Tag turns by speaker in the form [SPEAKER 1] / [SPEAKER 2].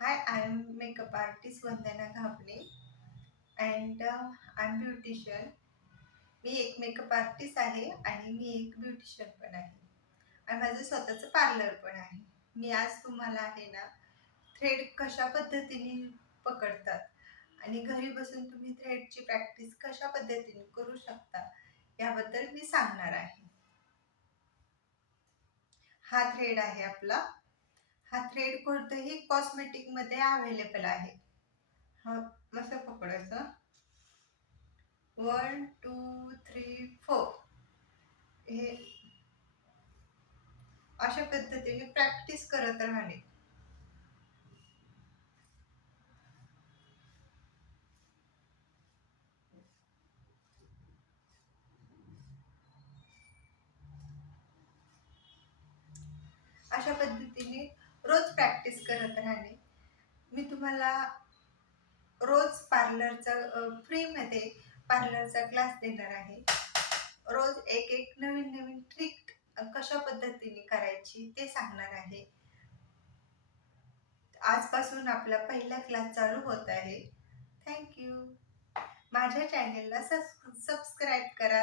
[SPEAKER 1] Hi I am makeup artist Vandana Ghabane and I am beautician मी एक makeup artist आहे आणि मी एक beautician पण आहे. आणि माझं स्वतःचं पार्लर पण आहे. मी आज तुम्हाला आहे ना थ्रेड कशा पद्धतीने पकडतात आणि घरी बसून तुम्ही थ्रेडची प्रॅक्टिस कशा पद्धतीने करू शकता याबद्दल मी सांगणार आहे. हा थ्रेड आहे आपला. हा थ्रेड कोणत्याही कॉस्मेटिकमध्ये अवेलेबल आहे. हा असं पकडायचं. वन टू थ्री फोर हे अशा पद्धतीने प्रॅक्टिस करत राहणे. अशा पद्धतीने रोज प्रॅक्टिस करत राहणे. मी तुम्हाला रोज पार्लरचा फ्रीमध्ये पार्लरचा क्लास देणार आहे. रोज एक एक नवीन नवीन ट्रिक कशा पद्धतीने करायची ते सांगणार आहे. आजपासून आपला पहिला क्लास चालू होत आहे. थँक्यू माझ्या चॅनेलला सबस्क्राईब करा.